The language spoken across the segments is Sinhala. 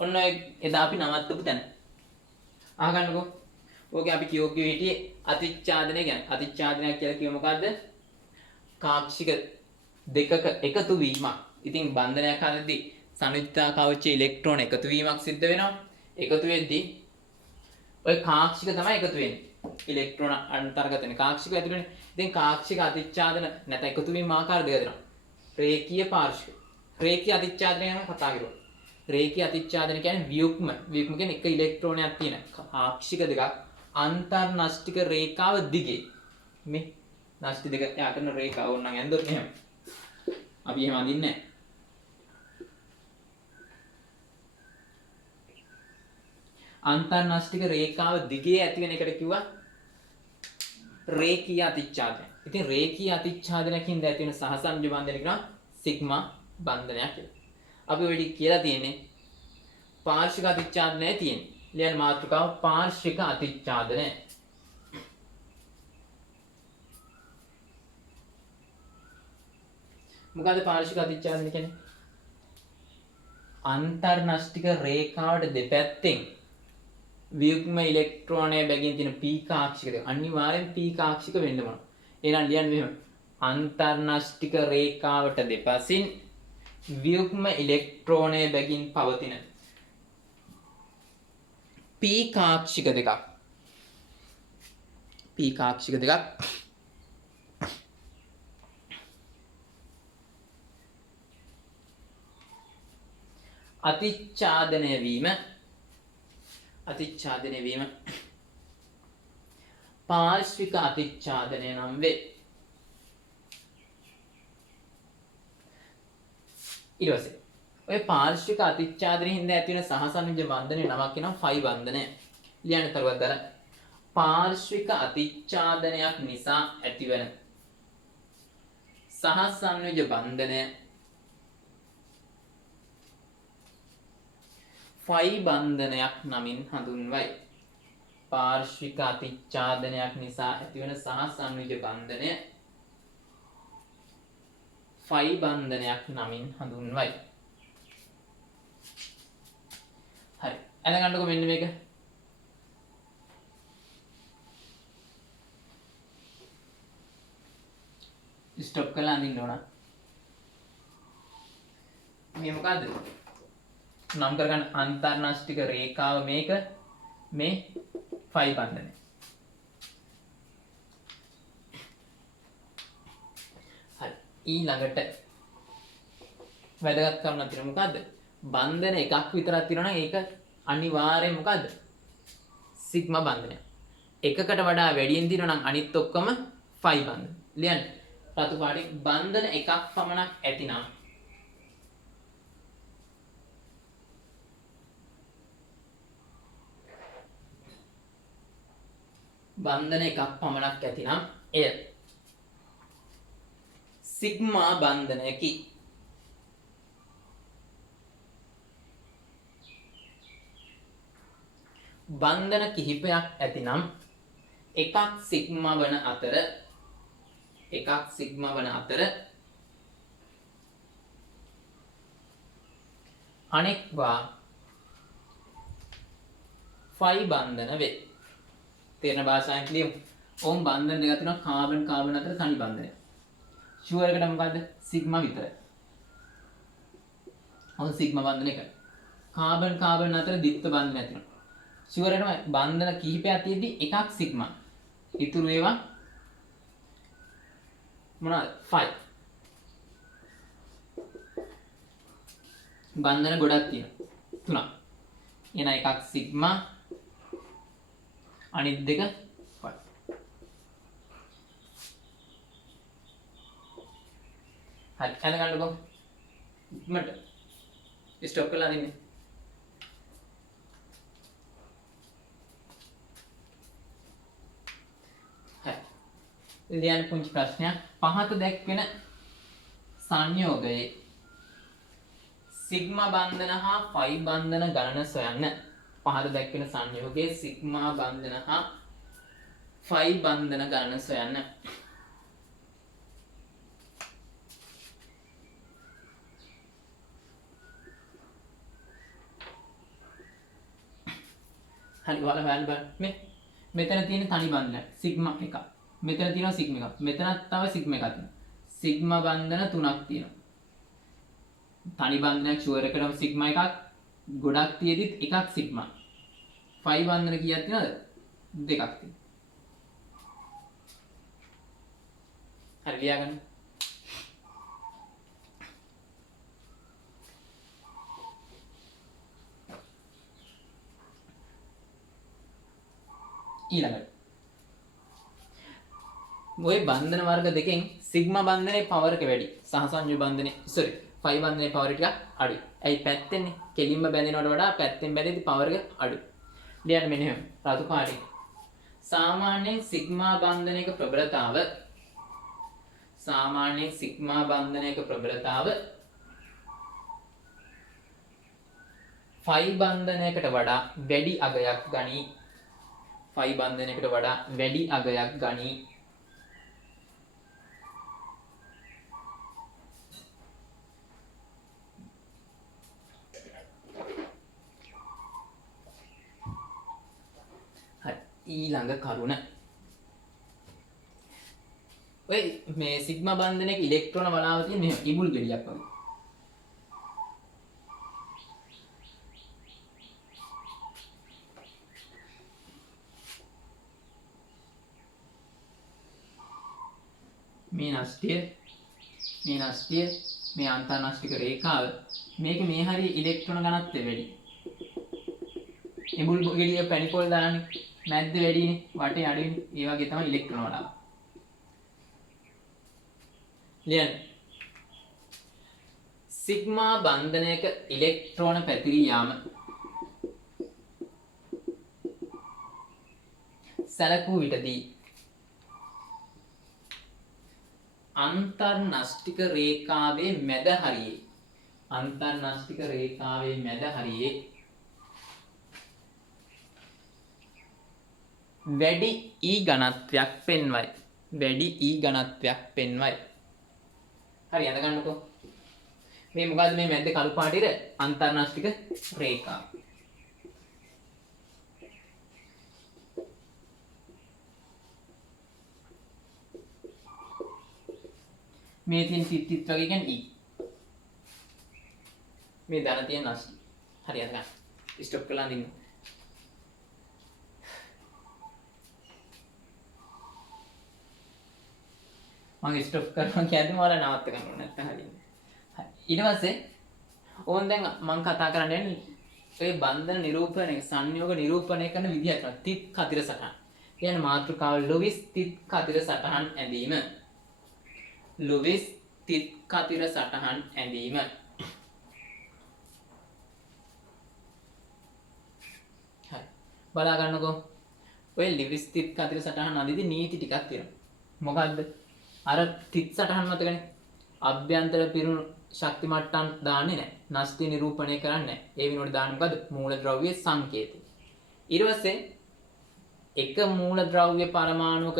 ඔන්න එදා අපි නවත්තපු තැන අහගන්නකෝ. ඕකේ අපි කියෝ හිටියේ අතිච්ඡාදනය ගැන. අතිච්ඡාදනය කියලා කිව්ව මොකද්ද? කාක්ෂික දෙකක එකතු වීමක්. ඉතින් බන්ධනයක් හදද්දී සංයුක්තා කවචයේ ඉලෙක්ට්‍රෝන එකතු වීමක් සිද්ධ වෙනවා. එකතු වෙද්දී ඔය කාක්ෂික තමයි එකතු වෙන්නේ. ඉලෙක්ට්‍රෝන අන්තර්ගත වෙන කාක්ෂික ඇතුළේ වෙන්නේ. ඉතින් කාක්ෂික අතිච්ඡාදන නැත්නම් එකතු වීම ආකාර දෙක දෙනවා. රේඛීය පාර්ශ්වික. රේඛීය අතිච්ඡාදනය ගැන කතා කරුවා. රේඛීය අතිච්ඡාදන කියන්නේ වියුක්ම. වියුක්ම කියන්නේ එක ඉලෙක්ට්‍රෝනයක් තියෙන කාක්ෂික දෙකක් අන්තර්නෂ්ටික රේඛාව දිගේ මේ නෂ්ටි දෙක යා කරන රේඛාව ඕනනම් ඇන්දොත් එහෙම. අපි එහෙම අඳින්නේ නැහැ. අන්තර්නෂ්ටික රේඛාව දිගේ ඇති වෙන එකට කිව්වා රේඛීය අතිච්ඡාදනය. ඉතින් රේඛීය අතිච්ඡාදනයකින් ඇති වෙන සහසංයෝජ බන්ධනය කියනවා සිග්මා බන්ධනයක් කියලා. අපි ඔය ටික කියලා තියෙන්නේ පාර්ශ්වික අතිච්ඡාදනය තියෙන්නේ. ලියන මාතෘකාව පාර්ශ්වික අතිච්ඡාදනය. මොකද පාර්ශ්වික අතිච්ඡාදනය කියන්නේ? අන්තර්නෂ්ටික රේඛාවට දෙපැත්තෙන් වියුක්ම ඉලෙක්ට්‍රෝනය බැගින් තියෙන p කාක්ෂික දෙක අනිවාර්යෙන් p කාක්ෂික වෙන්න ඕන. එහෙනම් ලියන්න මෙහෙම. අන්තර්නෂ්ටික රේඛාවට දෙපසින් වියුක්ම ඉලෙක්ට්‍රෝනය බැගින් පවතින p කාක්ෂික දෙකක්. p කාක්ෂික දෙකක් අතිච්ඡාදනය වීම පාර්ශ්වික අතිච්ඡාදනය නම් වේ. ඊට පස්සේ ඔය පාර්ශ්වික අතිච්ඡාදනයෙන් හින්දා ඇති වෙන සහසංයෝජ බන්ධනයේ නමක් කියනවා ෆයි බන්ධනය. ලියන්න තරුවත් අර පාර්ශ්වික අතිච්ඡාදනයක් නිසා ඇතිවන සහසංයෝජ බන්ධනය ෆයි බන්ධනයක් නමින් හඳුන්වයි. පාර්ශ්වික අතිච්ඡාදනයක් නිසා ඇතිවන සහසංයෝජ බන්ධනය ෆයි බන්ධනයක් නමින් හඳුන්වයි. හරි. අඳගන්නකො මෙන්න මේක. ස්ටොප් කරලා අඳින්න ඕන. මේ මොකද්ද? නම් කරගන්න අන්තර්නෂ්ටික රේඛාව මේක මේ ෆයි බන්ධනය. හරි. ඊළඟට වැදගත් කරුණක් තියෙනවා මොකද්ද? බන්ධන එකක් විතරක් තියෙනවා නම් ඒක අනිවාර්යයෙන් මොකද්ද? සිග්මා බන්ධනය. එකකට වඩා වැඩියෙන් තියෙනවා නම් අනිත් ඔක්කොම ෆයි බන්ධන. ලියන්න. රතු පාටින් බන්ධන එකක් පමණක් ඇතිනම් බන්ධන එකක් පමණක් ඇතිනම් එය සිග්මා බන්ධනයකි. බන්ධන කිහිපයක් ඇතිනම් එකක් සිග්මා වන අතර අනෙක්වා ෆයි බන්ධන වේ. තේරෙන භාෂාවෙන් කියමු. ඕම් බන්ධන දෙකක් තියෙනවා කාබන් කාබන් අතර තනි බන්ධනය. ෂුවර් එකට මොකද්ද? සිග්මා විතරයි. ඔව් සිග්මා බන්ධන එකයි. කාබන් කාබන් අතර ද්විත්ව බන්ධනයක් තියෙනවා. ෂුවර් එකම බන්ධන කිහිපයක් තියෙද්දි එකක් සිග්මා. ඉතුරු ඒවා මොනවාද? ෆයි. බන්ධන ගොඩක් තියෙනවා. තුනක්. එන එකක් සිග්මා අනිත් දෙක ෆයි. හරි අඳගන්නකො. ඉක්මනට ස්ටොප් කරලා අදින්න. හරි. ලියන්න පුංචි ප්‍රශ්නයක්. පහත දැක්වෙන සංයෝගයේ සිග්මා බන්ධන හා ෆයි බන්ධන ගණන සොයන්න. පහත දැක්වෙන සංයෝගයේ සිග්මා බන්ධන හා ෆයි බන්ධන ගණන සොයන්න. හරි ඔයාලා හොයන්න බලන්න. මෙතන තියෙන තනි බන්ධනයක් සිග්මා එකක්. මෙතන තියෙනවා සිග්මා එකක්. මෙතනත් තව සිග්මා එකක් තියෙනවා. සිග්මා බන්ධන තුනක් තියෙනවා. තනි බන්ධනයක් ෂුවර් එකටම සිග්මා එකක්, ගොඩක් තියෙදිත් එකක් සිග්මා. 5 බන්ධන කීයක් තියෙනවද? දෙකක් තියෙනවා. හරි ලියාගන්න. ඊළඟට ඔය බන්ධන වර්ග දෙකෙන් සිග්මා බන්ධනයේ පවර් එක වැඩි. සහසංයු බන්ධනයේ 5 බන්ධනයේ පවර් ටික අඩුයි. ඇයි පැත්තෙන්නේ? කෙලින්ම බැඳෙනවට වඩා පැත්තෙන් බැඳෙද්දි පවර් එක අඩුයි. ලියන්න මෙන්න එහෙම. රතු පාටින්. සාමාන්‍යයෙන් සිග්මා බන්ධනයක ප්‍රබලතාව 5 බන්ධනයකට වඩා වැඩි අගයක් ගනී. 5 බන්ධනයකට වඩා වැඩි අගයක් ගනී. ඊළඟ කරුණ ඔය මේ සිග්මා බන්ධනයක ඉලෙක්ට්‍රෝන වලාව තියෙන මෙහෙම ඉබුල් ගෙඩියක් වගේ. මේ නෂ්ටිය මේ අන්තර්නෂ්ටික රේඛාව මේක මේ හරිය ඉලෙක්ට්‍රෝන ඝනත්වය වැඩි. ඉබුල් ගෙඩිය පැණිකොල් දාන්නේ මැද්ද වැඩිනේ වටේ අඩුයිනේ. ඒ වගේ තමයි ඉලෙක්ට්‍රෝන වලාව. ලියන්න. සිග්මා බන්ධනයක ඉලෙක්ට්‍රෝන පැතිරී යාම සැලකූ විටදී අන්තර්නෂ්ටික රේඛාවේ මැද හරියේ වැඩි E ඝනත්වයක් පෙන්වයි. හරි අඳ ගන්නකෝ. මේ මොකද්ද මේ මැද්දේ කළු පාටිර අන්තර්නෂ්ටික රේඛාව. මේ තියෙන තිත් වගේ කියන්නේ E. මේ ධන තියෙන නෂ්ටි. හරි අඳ ගන්න. ස්ටොප් කරලා අඳින්න. මම ස්ටොප් කරනවා කියද්දි මම නවත්ත ගන්න ඕනේ නැත්නම් හරියන්නේ. ඊට පස්සේ ඕන් දැන් මම කතා කරන්න යන්නේ ඔය බන්ධන නිරූපණය සංයෝග නිරූපණය කරන විදිහට තිත් කතිර සටහන්. කියන්නේ මාතෘකාව ලොවිස් තිත් කතිර සටහන් ඇඳීම. හරි. බලා ගන්නකෝ. ඔය ලිවිස් තිත් කතිර සටහන් අඳිද්දි නීති ටිකක් තියෙනවා. මොකද්ද? අර තිත් සටහන් මතකනේ. අභ්‍යන්තර පිරුණු ශක්ති මට්ටම් දාන්නේ නැහැ. නෂ්ටි නිරූපණය කරන්නේ නැහැ. ඒ වෙනුවට දාන්නේ මොකද්ද? මූලද්‍රව්‍ය සංකේතය. ඊට පස්සේ එක මූලද්‍රව්‍ය පරමාණුක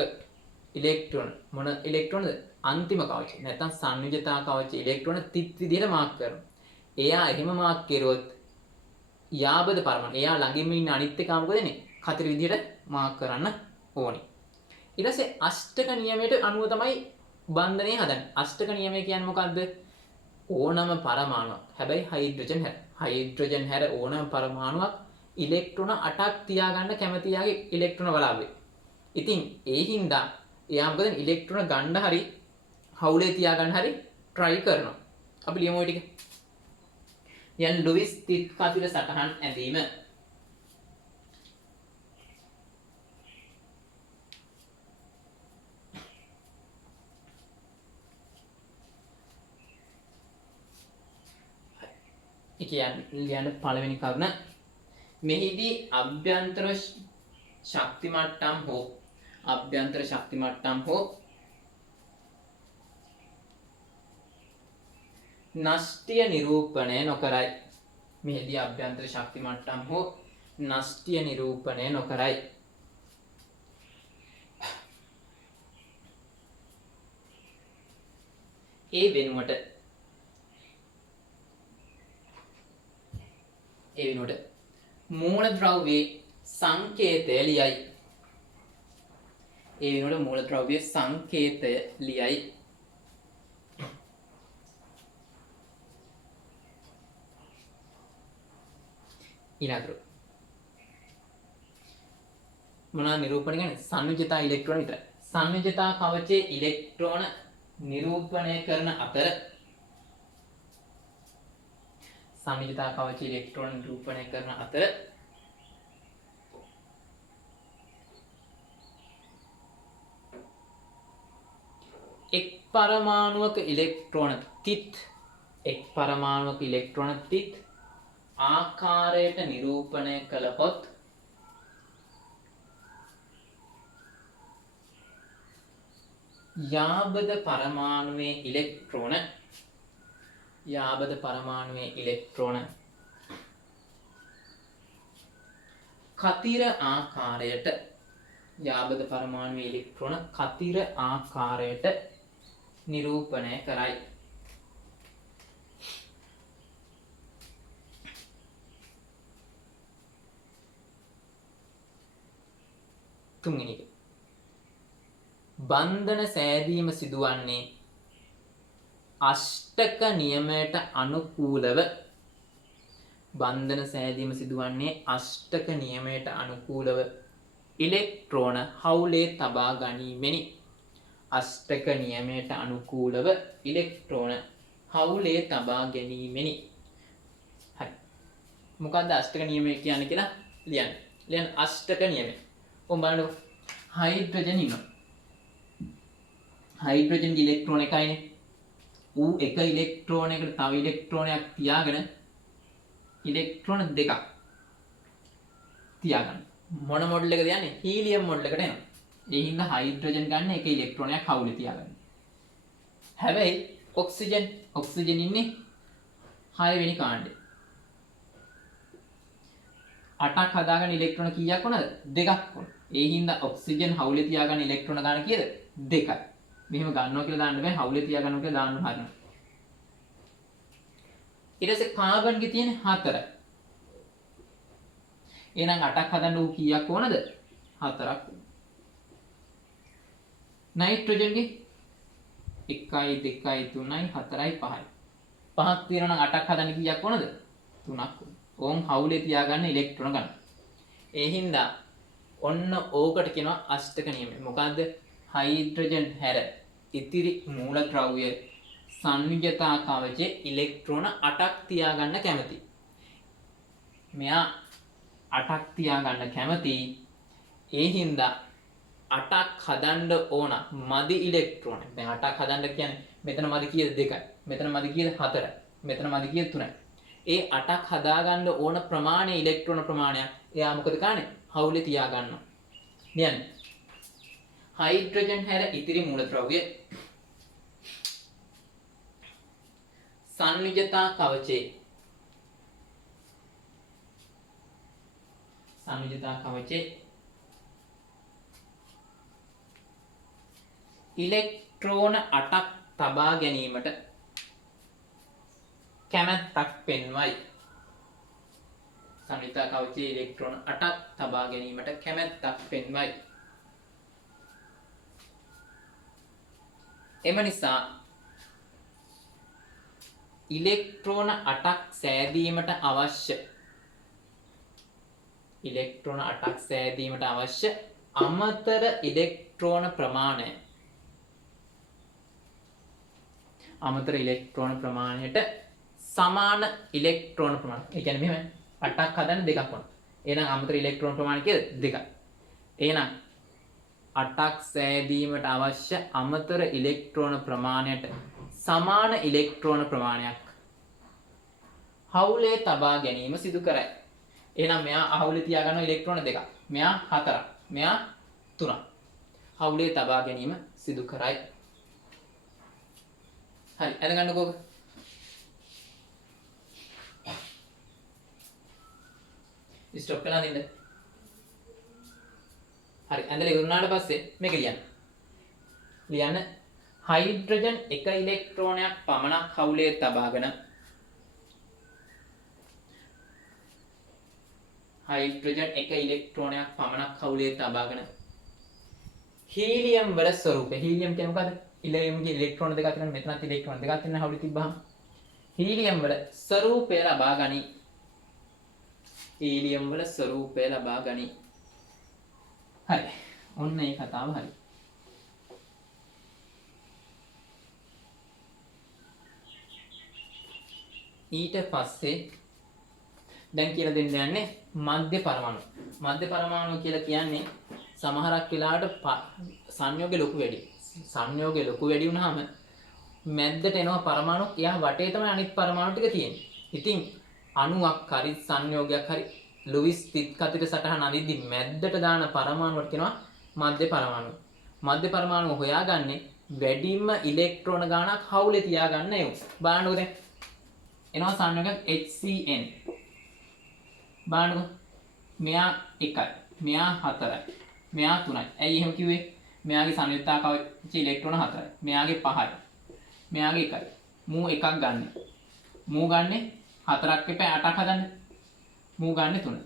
ඉලෙක්ට්‍රෝන මොන ඉලෙක්ට්‍රෝනද? අන්තිම කවචය. නැත්නම් සංයුජතා කවචය ඉලෙක්ට්‍රෝන තිත් විදිහට මාක් කරනවා. එයා එහෙම මාක් කරුවොත් යාබද පරමාණු. එයා ළඟින්ම ඉන්න අනිත් එකා මොකද වෙන්නේ? කතර විදිහට මාක් කරන්න ඕනේ. ඊට පස්සේ අෂ්ටක නියමයට අනුව තමයි බන්ධනය හදන්නේ. අෂ්ටක නියමය කියන්නේ මොකද්ද? ඕනම පරමාණුවක්. හැබැයි හයිඩ්‍රජන් හැර ඕනම පරමාණුවක් ඉලෙක්ට්‍රෝන 8ක් තියාගන්න කැමති යාගේ ඉලෙක්ට්‍රෝන වලාවේ. ඉතින් ඒ හින්දා එයා මොකද ඉලෙක්ට්‍රෝන ගන්න හරි හවුලේ තියාගන්න හරි try කරනවා. අපි ලියමු ඔය ටික. යන් ලුයිස් තිත් කතිර සටහන් ඇඳීම. ලියන්න පළවෙනි කරුණ මෙහිදී අභ්‍යන්තර ශක්ති මට්ටම් හෝ නෂ්ටිය නිරූපණය නොකරයි. මෙහිදී අභ්‍යන්තර ශක්ති මට්ටම් හෝ නෂ්ටිය නිරූපණය නොකරයි. ඒ වෙනුවට මූලද්‍රව්‍යයේ සංකේතය ලියයි. ඒ වෙනුවට මූලද්‍රව්‍ය සංකේතය ලියයි. ඊළඟට මොනවා නිරූපණය කරන්නේ? සංයුජතා ඉලෙක්ට්‍රෝන විතරයි. සංයුජතා කවචයේ ඉලෙක්ට්‍රෝන නිරූපණය කරන අතර සංයුජතා කවචයේ ඉලෙක්ට්‍රෝන නිරූපණය කරන අතර එක් පරමාණුවක ඉලෙක්ට්‍රෝන තිත් ආකාරයට නිරූපණය කළහොත් යාබද පරමාණුවේ ඉලෙක්ට්‍රෝන කතිර ආකාරයට නිරූපණය කරයි. තුන්වෙනි එක. බන්ධන සෑදීම සිදුවන්නේ අෂ්ටක නියමයට අනුකූලව ඉලෙක්ට්‍රෝන හවුලේ තබා ගැනීමෙනි. හරි. මොකක්ද අෂ්ටක නියමය කියන්නේ කියලා ලියන්න. අෂ්ටක නියමය. ඔබ බලන්න හයිඩ්‍රජන් ඉන්නවා. හයිඩ්‍රජන් ඉලෙක්ට්‍රෝන එකයිනේ. ඌ එක ඉලෙක්ට්‍රෝනයකට තව ඉලෙක්ට්‍රෝනයක් තියාගෙන ඉලෙක්ට්‍රෝන දෙකක් තියාගන්න. මොන මොඩල් එකද යන්නේ? හීලියම් මොඩල් එකට එනවා. ඒ හින්දා හයිඩ්‍රජන් ගන්න එක ඉලෙක්ට්‍රෝනයක් හවුලේ තියාගන්න. හැබැයි ඔක්සිජන් ඉන්නේ 6 වෙනි කාණ්ඩේ. 8ක් හදාගන්න ඉලෙක්ට්‍රෝන කීයක් වුණාද? 2ක් වුණා. ඒ හින්දා ඔක්සිජන් හවුලේ තියාගන්න ඉලෙක්ට්‍රෝන ගන්න කීයද? 2යි. මෙහෙම ගන්නවා කියලා දාන්න බෑ. හවුලේ තියාගන්නවා කියලා දාන්න හරිනවා. ඊට පස්සේ කාබන්ගේ තියෙන 4යි. එහෙනම් 8ක් හදන්න ඌ කීයක් ඕනද? 4ක්. නයිට්‍රජන්ගේ 1යි 2යි 3යි 4යි 5යි. 5ක් තියෙනවා නම් 8ක් හදන්න කීයක් ඕනද? 3ක්. ඕම් හවුලේ තියාගන්න ඉලෙක්ට්‍රෝන ගන්න. ඒ හින්දා ඔන්න ඕකට කියනවා අෂ්ටක නියමය. මොකද්ද? හයිඩ්‍රජන් හැර ඉතිරි මූලද්‍රව්‍ය සංයුජතා කවචයේ ඉලෙක්ට්‍රෝන 8ක් තියාගන්න කැමති. මෙයා 8ක් තියාගන්න කැමති. ඒ හින්දා 8ක් හදන්න ඕන මදි ඉලෙක්ට්‍රෝන. දැන් 8ක් හදන්න කියන්නේ මෙතන මදි කීයද? 2යි. මෙතන මදි කීයද? 4යි. මෙතන මදි කීයද? 3යි. ඒ 8ක් හදාගන්න ඕන ප්‍රමාණය ඉලෙක්ට්‍රෝන ප්‍රමාණයක් එයා මොකද කරන්නේ? හවුලේ තියාගන්නවා. කියන්නේ හයිඩ්‍රජන් හැර ඉතිරි මූලද්‍රව්‍ය සංයුජතා කවචයේ ඉලෙක්ට්‍රෝන 8ක් තබා ගැනීමට කැමැත්තක් පෙන්වයි. සංයුජතා කවචයේ ඉලෙක්ට්‍රෝන 8ක් තබා ගැනීමට කැමැත්තක් පෙන්වයි. එම නිසා ඉලෙක්ට්‍රෝන 8ක් සෑදීමට අවශ්‍ය අමතර ඉලෙක්ට්‍රෝන ප්‍රමාණයට සමාන ඉලෙක්ට්‍රෝන ප්‍රමාණය. ඒ කියන්නේ මෙහෙම 8ක් හදන්න 2ක් වුණා. එහෙනම් අමතර ඉලෙක්ට්‍රෝන ප්‍රමාණය කීයද? 2යි. එහෙනම් 8ක් සෑදීමට අවශ්‍ය අමතර ඉලෙක්ට්‍රෝන ප්‍රමාණයට සමාන ඉලෙක්ට්‍රෝන ප්‍රමාණයක් හවුලේ තබා ගැනීම සිදු කරයි. එහෙනම් මෙයා හවුලේ තියාගන්න ඉලෙක්ට්‍රෝන 2ක්. මෙයා 4ක්. මෙයා 3ක්. හවුලේ තබා ගැනීම සිදු කරයි. හරි. අද ගන්නකෝ. ස්ටොප් කරලා දින්න. හරි. ඇඳලා ඉවරනාට පස්සේ මේක ලියන්න. හයිඩ්‍රජන් එක ඉලෙක්ට්‍රෝනයක් පමණක් හවුලේ තබාගෙන හයිඩ්‍රජන් එක ඉලෙක්ට්‍රෝනයක් පමණක් හවුලේ තබාගෙන හීලියම් වල ස්වරූපය හීලියම් කියන්නේ මොකද්ද? ඉලෙක්ට්‍රෝනගේ ඉලෙක්ට්‍රෝන දෙකක් තියෙනවා මෙතනත් ඉලෙක්ට්‍රෝන දෙකක් තියෙනවා හවුලේ තිබ්බහම හීලියම් වල ස්වරූපය ලබා ගනි. හීලියම් වල ස්වරූපය ලබා ගනි. හරි. ඔන්න ඒ කතාව හරි. ඊට පස්සේ දැන් කියලා දෙන්න යන්නේ මධ්‍ය පරමාණු. මධ්‍ය පරමාණු කියලා කියන්නේ සමහරක් වෙලාවට සංයෝගය ලොකු වැඩි. සංයෝගය ලොකු වැඩි වුණාම මැද්දට එනවා පරමාණුක්. එයා වටේ තමයි අනිත් පරමාණු ටික තියෙන්නේ. ඉතින් අණුවක් හරි සංයෝගයක් හරි ලුයිස් තිත් කතිර සටහන අදිද්දි මැද්දට දාන පරමාණුවට කියනවා මධ්‍ය පරමාණු. මධ්‍ය පරමාණු හොයාගන්නේ වැඩිම ඉලෙක්ට්‍රෝන ගාණක් හවුලේ තියාගන්න ඒව. බලන්නකෝ දැන් එනවා සංයෝගයක් HCN. බලන්නකෝ මෙයා 1යි මෙයා 4යි මෙයා 3යි. ඇයි එහෙම කිව්වේ? මෙයාගේ සංයුක්තාකාශ ඉලෙක්ට්‍රෝන 4යි. මෙයාගේ 5යි. මෙයාගේ 1යි. මූ එකක් ගන්න. මූ ගන්නෙ 4ක් එපා 8ක් හදන්න. මූ ගන්නෙ 3.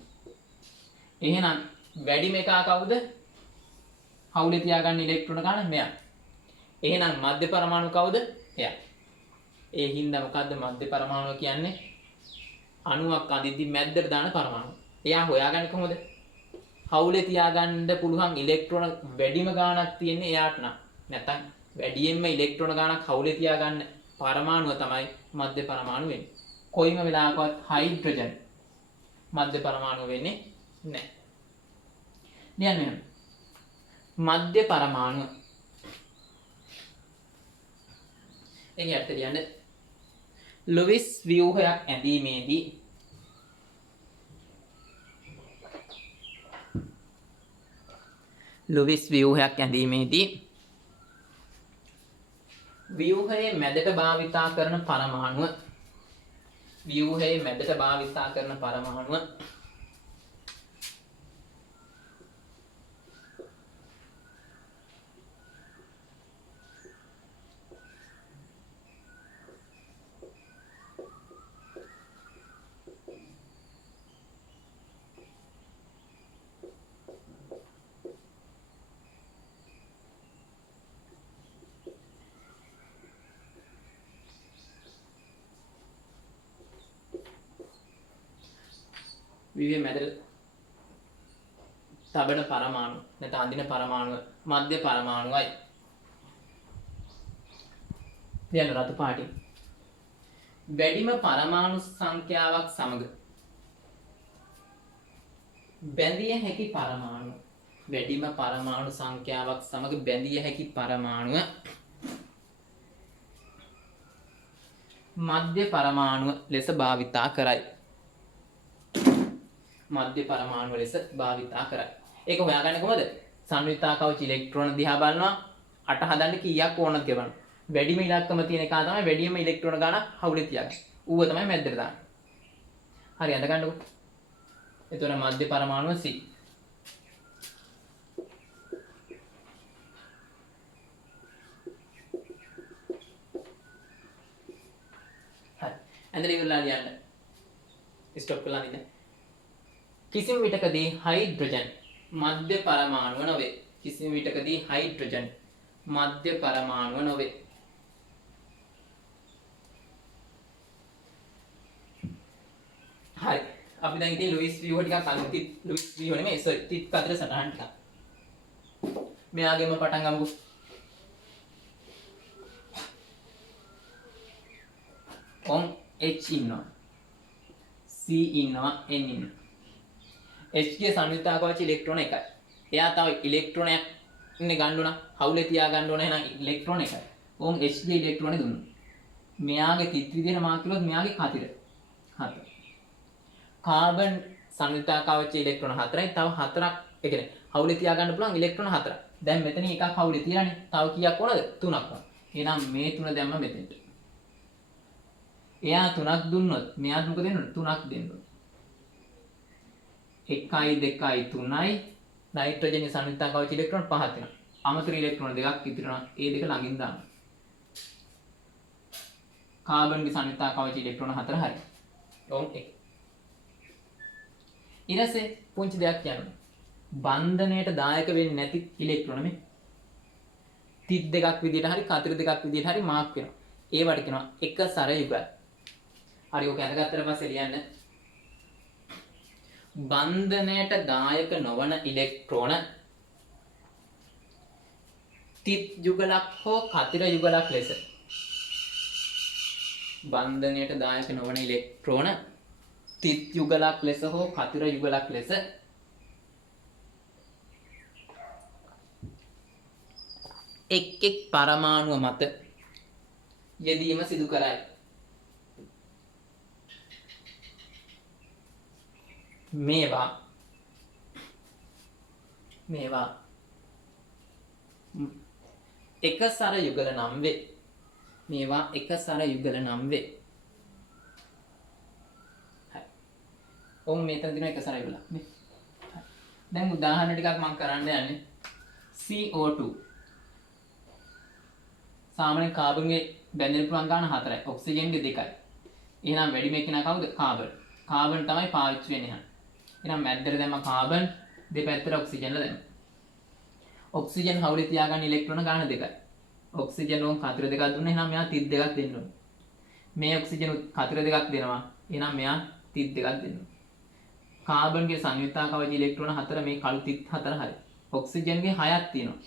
එහෙනම් වැඩිම එක කවුද? හවුලේ තියාගන්න ඉලෙක්ට්‍රෝන ගන්න මෙයා. එහෙනම් මධ්‍ය පරමාණු කවුද? එයා. ඒ හින්දා මොකද්ද මධ්‍ය පරමාණු කියන්නේ? අණුවක් අදිද්දි මැද්දට දාන පරමාණු. එයා හොයාගන්නේ කොහොමද? හවුලේ තියාගන්න පුළුවන් ඉලෙක්ට්‍රෝන වැඩිම ගාණක් තියෙන්නේ එයාට නම්. නැත්නම් වැඩියෙන්ම ඉලෙක්ට්‍රෝන ගාණක් හවුලේ තියාගන්න පරමාණුව තමයි මධ්‍ය පරමාණු වෙන්නේ. කොයිම වෙලාවකවත් හයිඩ්‍රජන් මධ්‍ය පරමාණු වෙන්නේ නැහැ. ලියන්න මධ්‍ය පරමාණු. එගේ අර්ථය ලියන්න. ලුයිස් ව්‍යුහයක් ඇඳීමේදී ලුයිස් ව්‍යුහයක් ඇඳීමේදී ව්‍යුහයේ මැදට භාවිතා කරන පරමාණුව ව්‍යුහයේ මැදට භාවිතා කරන පරමාණුව විවිධ මැදට තබන පරමාණු නැත්නම් අඳින පරමාණුව මධ්‍ය පරමාණුවයි. දැන් රතු පාටින් වැඩිම පරමාණු සංඛ්‍යාවක් සමග බැඳිය හැකි පරමාණු වැඩිම පරමාණු සංඛ්‍යාවක් සමග බැඳිය හැකි පරමාණුව මධ්‍ය පරමාණුව ලෙස භාවිතා කරයි. මධ්‍ය පරමාණු ලෙස භාවිතා කරයි. ඒක හොයාගන්නේ කොහොමද? සංයුක්තාකාශ ඉලෙක්ට්‍රෝන දිහා බලනවා 8 හදන්න කීයක් ඕනද කියලා බලන්න. වැඩිම ඉලක්කම තියෙන එක තමයි වැඩිම ඉලෙක්ට්‍රෝන ගාණක් හවුලේ තියාගන්න. ඌව තමයි මැද්දට දාන්නේ. හරි අඳ ගන්නකො. එතකොට මධ්‍ය පරමාණුව C. හරි. ඇඳලා ඉවරලා ලියන්න. ස්ටොප් කරලා ඉන්න. කිසිම විටකදී හයිඩ්‍රජන් මධ්‍ය පරමාණුව නොවේ. කිසිම විටකදී හයිඩ්‍රජන් මධ්‍ය පරමාණුව නොවේ. හරි. අපි දැන් ඉතින් ලුයිස් ව්‍යුහ ටිකක් අනිත් ලුයිස් ව්‍යුහ නෙමෙයි සෝරි තිත් කතර සටහන් ටිකක්. මෙයාගෙම පටන් ගමුකෝ. ඔන් H ඉන්නවා. C ඉන්නවා N ඉන්නවා. H ගේ සංයුක්තාකාශ ඉලෙක්ට්‍රෝන එකයි. එයා තව ඉලෙක්ට්‍රෝනයක් ඉන්නේ ගන්න ඕන. හවුලේ තියා ගන්න ඕන එහෙනම් ඉලෙක්ට්‍රෝන එකයි. ඕම් H ගේ ඉලෙක්ට්‍රෝනේ දුන්නා. මෙයාගේ තිත් විදිහට මාක් කළොත් මෙයාගේ කතිර 4. කාබන් සංයුක්තාකාශ ඉලෙක්ට්‍රෝන 4යි. තව 4ක් ඒ කියන්නේ හවුලේ තියා ගන්න පුළුවන් ඉලෙක්ට්‍රෝන 4ක්. දැන් මෙතන එකක් හවුලේ තියානේ. තව කීයක් ඕනද? 3ක් ඕන. එහෙනම් මේ 3 දැම්ම මෙතෙන්ට. එයා 3ක් දුන්නොත් මෙයාට මොකද දෙන්න ඕන? 3ක් දෙන්න ඕන. 1 2 3යි නයිට්‍රජන් සංයුක්තාකාශ ඉලෙක්ට්‍රෝන 5ක් තියෙනවා. අමතර ඉලෙක්ට්‍රෝන දෙකක් ඉතිරෙනවා. ඒ දෙක ළඟින් දාන්න. කාබන්ගේ සංයුක්තාකාශ ඉලෙක්ට්‍රෝන 4 හරි. ඕම් 1. ඊට පස්සේ පුංචි දෙයක් කියන්න. බන්ධනයට දායක වෙන්නේ නැති ඉලෙක්ට්‍රෝන මේ 32ක් විදිහට හරි 42ක් විදිහට හරි මාක් වෙනවා. ඒවට කියනවා එක සර යුගල්. හරි ඔක අඳගත්තට පස්සේ ලියන්න. බන්ධනයට දායක නොවන ඉලෙක්ට්‍රෝන තිත් යුගලක් හෝ කතිර යුගලක් ලෙස බන්ධනයට දායක නොවන ඉලෙක්ට්‍රෝන තිත් යුගලක් ලෙස හෝ කතිර යුගලක් ලෙස එක් එක් පරමාණුව මත යෙදීම සිදු කරයි. මේවා එක සර යුගල නම් වේ. මේවා එක සර යුගල නම් වේ. හරි. ඔව් මෙතන දින එක සර යුගල. නේ. දැන් උදාහරණ ටිකක් මම කරන්න යන්නේ. CO2 සාමාන්‍ය කාබන්ගේ බැඳෙන පුළුවන් ගාන 4යි. ඔක්සිජන්ගේ 2යි. එහෙනම් වැඩිම එක්කෙනා කවුද? කාබන්. කාබන් තමයි පාවිච්චි වෙන්නේ. එහෙනම් මැද්දට දැම්ම කාබන් දෙපැත්තට ඔක්සිජන්ල දැම්ම. ඔක්සිජන් හවුලේ තියාගන්න ඉලෙක්ට්‍රෝන ගාන 2යි. ඔක්සිජන් උන් කතර 2ක් දුන්නා. එහෙනම් මෙයා 32ක් දෙන්න ඕනේ. මේ ඔක්සිජන් කතර 2ක් දෙනවා. එහෙනම් මෙයා 32ක් දෙන්න ඕනේ. කාබන්ගේ සංයුක්තාක කවච ඉලෙක්ට්‍රෝන 4 මේ කළු 34 හරි. ඔක්සිජන්ගේ 6ක් තියෙනවා.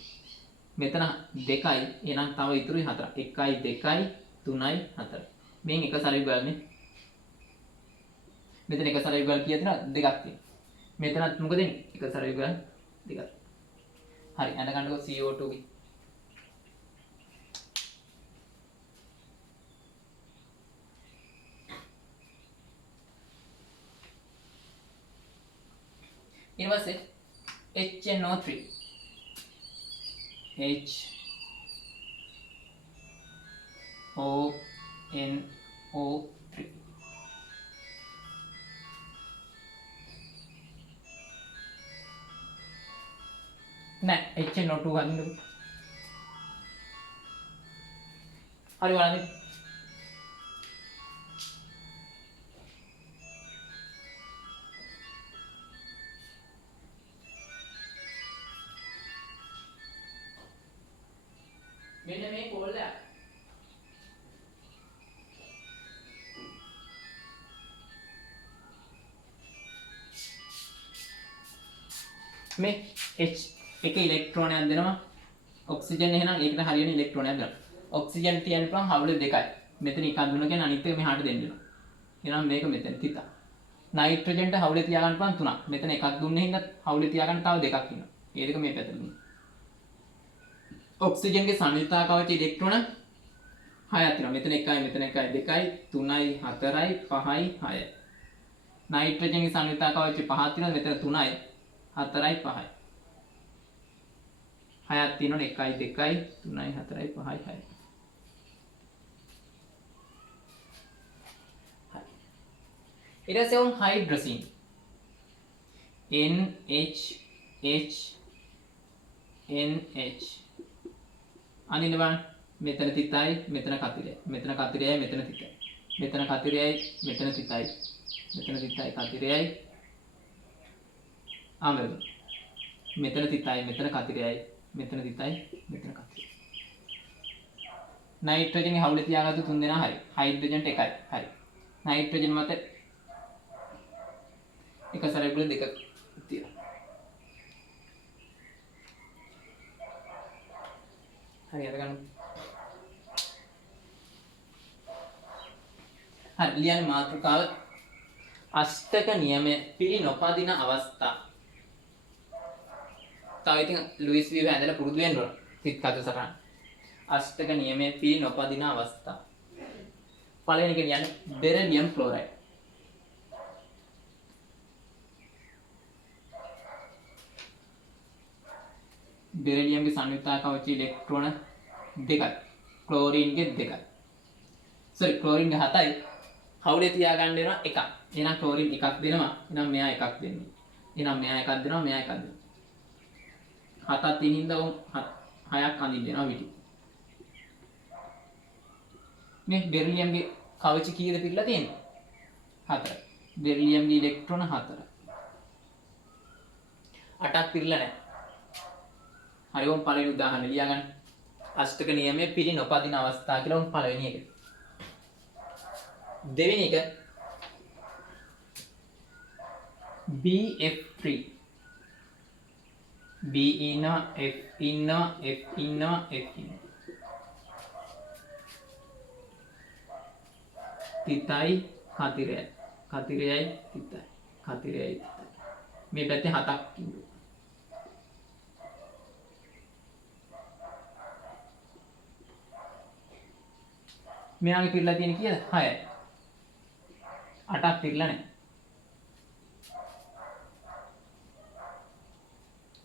මෙතන 2යි. එහෙනම් තව ඉතුරුයි 4. 1යි 2යි 3යි 4යි. මේන් එක සර යුගල් නේ. මෙතන එක සර යුගල් කීයක් තියෙනවද? 2ක් තියෙනවා. මෙතනත් මොකද එන්නේ? එක සර යුගල් 2ක්. හරි අඳ ගන්නකො CO2 ගේ. ඊට පස්සේ HNO3 HONO3 නෑ HNO2 ගන්න. හරි බලන්න. මෙන්න මේ කෝල් එක. මේ H එක ඉලෙක්ට්‍රෝනයක් දෙනවා. ඔක්සිජන් එහෙනම් ඒකට හරියන ඉලෙක්ට්‍රෝනයක් දෙනවා. ඔක්සිජන් තියන්න පුළුවන් හවුල 2යි. මෙතන එකක් දුන්නා කියන්නේ අනිත් එක මෙහාට දෙන්න වෙනවා. එහෙනම් මේක මෙතන තිතා. නයිට්‍රජන්ට හවුලේ තියාගන්න පුළුවන් 3ක්. මෙතන එකක් දුන්නේ හින්දා හවුලේ තියාගන්න තව 2ක් ඉන්නවා. ඒ දෙක මේ පැත්තට දුන්නා. ඔක්සිජන්ගේ සංයුක්තාක කවච ඉලෙක්ට්‍රෝන 6ක් තියෙනවා. මෙතන 1යි මෙතන 1යි 2යි 3යි 4යි 5යි 6යි. නයිට්‍රජන්ගේ සංයුක්තාක කවච 5ක් තියෙනවා. මෙතන 3යි 4යි 5යි. 6ක් තියෙනවනේ 1යි 2යි 3යි 4යි 5යි 6යි. ඊට පස්සේ උන් හයිඩ්‍රසින් NH අනිත් බලන්න මෙතන තිතයි මෙතන කතිරයයි මෙතන කතිරයයි මෙතන තිතයි මෙතන කතිරයයි මෙතන තිතයි මෙතන තිතයි කතිරයයි ආමරද මෙතන තිතයි මෙතන කතිරයයි මෙතන තිතයි මෙතන කතිරයයි. නයිට්‍රජන් හවුලේ තියාගත්තු තුන් දෙනා හරි. හයිඩ්‍රජන්ට එකයි හරි. නයිට්‍රජන් මත එක සැරයකට දෙක තියෙනවා. හරි අර ගන්න. හරි ලියන්නේ මාතෘකාව අෂ්ටක නියමය පිළි නොපදින අවස්ථා. තව ඉතින් ලුයිස් වී වැඳලා පුරුදු වෙන්න ඕන. සිත් කතු සටහන්. අෂ්ටක නියමය පිළි නොපදින අවස්ථා. පළවෙනි එක කියන්නේ බෙරිලියම් ක්ලෝරයිඩ්. बेरिलियम संयुक्ता कवच इलेक्ट्रॉन 2යි ක්ලෝරින් ගේ 2යි සෝරි ක්ලෝරින් ගේ 7යි හවුලේ තියා ගන්න වෙනවා 1ක් එහෙනම් ක්ලෝරින් එකක් දෙනවා එහෙනම් මෙයා එකක් දෙන්නේ එහෙනම් මෙයා එකක් දෙනවා මෙයා එකක් දෙනවා 7ක් තියෙන හින්දා උන් 6ක් අඳින්න දෙනවා විටි මේ බෙරිලියම් ගේ කවච කීයද පිටලා තියෙන්නේ 4යි බෙරිලියම් ගේ ඉලෙක්ට්‍රෝන 4යි 8ක් පිරලා නැහැ. හරි ඕම් පළවෙනි උදාහරණය ලියා ගන්න. අෂ්ටක නියමයේ පිරි නොපදින අවස්ථා කියලා ඕම් පළවෙනි එක. දෙවෙනි එක BF3 B ඉන්නවා F ඉන්නවා F ඉන්නවා F ඉන්නවා. තිතයි කතිරයයි කතිරයයි තිතයි කතිරයයි තිතයි. මේ පැත්තේ 7ක් ඉන්නවා. මෙයාගේ පිරලා තියෙන කීයද? 6යි. 8ක් පිරලා නැහැ.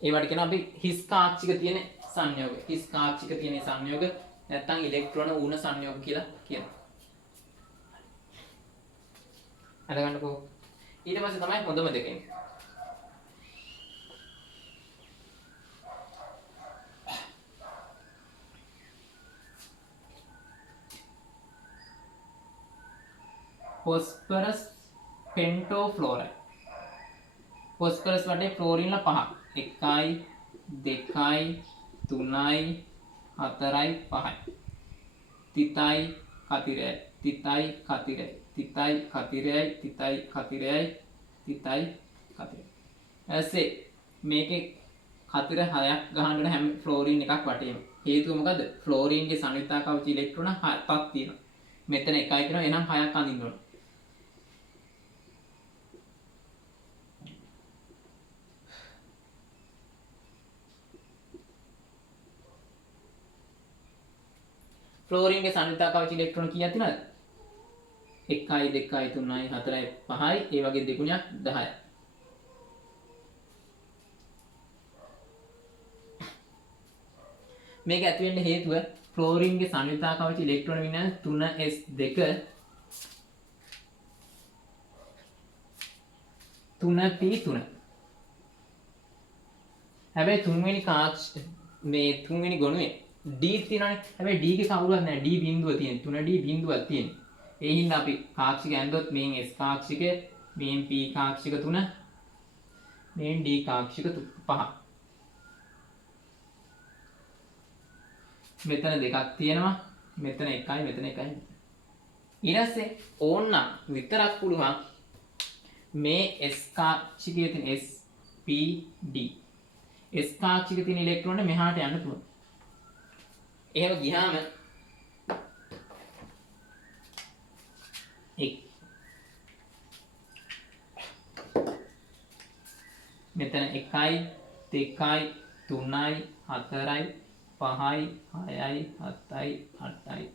ඒවට කියන අපි හිස් කාක්ෂික තියෙන සංයෝග. හිස් කාක්ෂික තියෙන සංයෝග නැත්නම් ඉලෙක්ට්‍රෝන ඌන සංයෝග කියලා කියනවා. අර ගන්නකෝ. ඊට පස්සේ තමයි හොඳම දෙක එන්නේ. phosphorus pentofluoride. phosphorus වටේ ෆ්ලෝරින් ලා 5ක්. 1යි 2යි 3යි 4යි 5යි. තිතයි කතිරයයි තිතයි කතිරයයි තිතයි කතිරයයි තිතයි කතිරයයි තිතයි කතිරයයි. ඇසේ මේකේ කතිර 6ක් ගහන්න හැම ෆ්ලෝරින් එකක් වටේම. හේතුව මොකද්ද? ෆ්ලෝරින්ගේ සංයුක්තා කවච ඉලෙක්ට්‍රෝන 7ක් තියෙනවා. මෙතන 1යි කියනවා එහෙනම් 6ක් අඳින්න ඕන. ෆ්ලෝරින්ගේ සංයුක්තා කවච ඉලෙක්ට්‍රෝන කීයක් තියෙනවද? 1යි 2යි 3යි 4යි 5යි ඒ වගේ දෙගුණයක් 10යි. මේක ඇති වෙන්න හේතුව ෆ්ලෝරින්ගේ සංයුක්තා කවච ඉලෙක්ට්‍රෝන වින්‍යාස 3s2 3p3. හැබැයි තුන්වෙනි කාක්ෂ මේ තුන්වෙනි ගොනුවේ D තියෙනවානේ. හැබැයි D ගේ කවුරුවත් නැහැ. D බිඳුව තියෙන. 3D බිඳුවක් තියෙන. ඒ හින්දා අපි කාක්ෂික ඇන්දොත් මේන් S කාක්ෂිකය, මේන් P කාක්ෂික 3, මේන් D කාක්ෂික 5. මෙතන දෙකක් තියෙනවා. මෙතන එකයි මෙතන එකයි. ඊට පස්සේ ඕන්නම් විතරක් පුළුවන් මේ S කාක්ෂිකයේ තියෙන S P D. S කාක්ෂිකයේ තියෙන ඉලෙක්ට්‍රෝන මෙහාට යන්න පුළුවන්. එහෙම ගියාම මෙතන 1යි 2යි 3යි 4යි 5යි 6යි 7යි 8යි